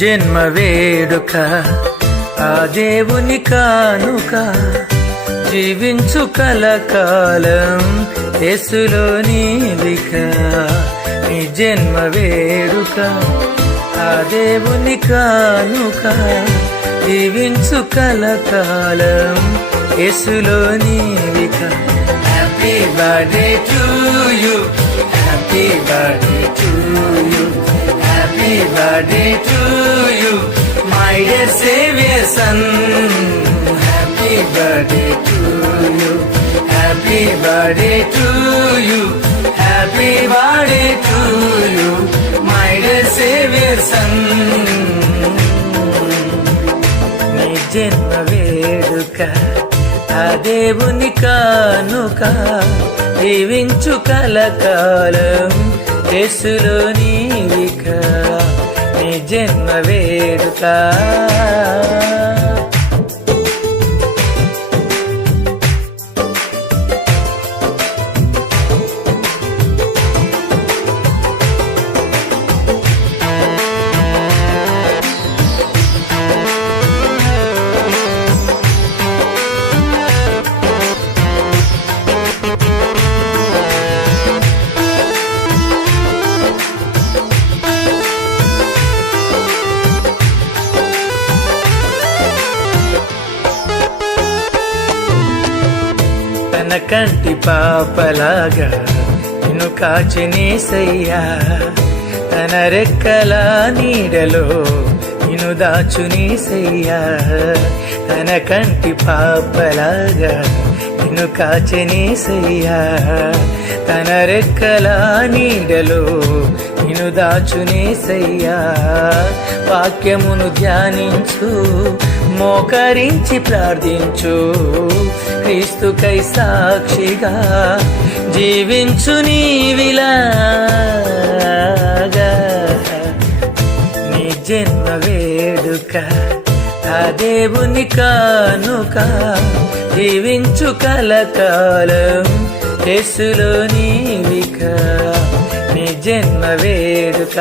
జన్మ వేడుక ఆ దేవుని కానుక, జీవించు కలకాలం యేసులో నీవిక. నీ జన్మ వేడుక ఆ దేవుని కానుక, జీవించు కలకాలం యేసులో నీవిక. Happy birthday to you, happy birthday to you, happy birthday to you, my dear Savior son. Happy birthday to you, happy birthday to you, happy birthday to you, my dear Savior son. నీ జన్మ వేడుక ఆ దేవుని కానుక, జీవించు కలకాలం యేసులో నీవిక. నీ జన్మ వేడుక తన కంటి పాపలాగా నిన్ను కాచినేసయ్యా, తన రెక్కల నీడలో నిన్ను దాచునేసయ్యా. తన కంటి పాపలాగా నిన్ను కాచినేసయ్యా, తన రెక్కల నీడలో నిన్ను దాచునేసయ్యా. వాక్యమును ధ్యానించు, మోకరించి ప్రార్థించు, క్రీస్తుకై సాక్షిగా జీవించు నీవిలాగా. నీ జన్మ వేడుక ఆ దేవుని కానుక, జీవించు కలకాలం యేసులో నీవిక. నీ జన్మ వేడుక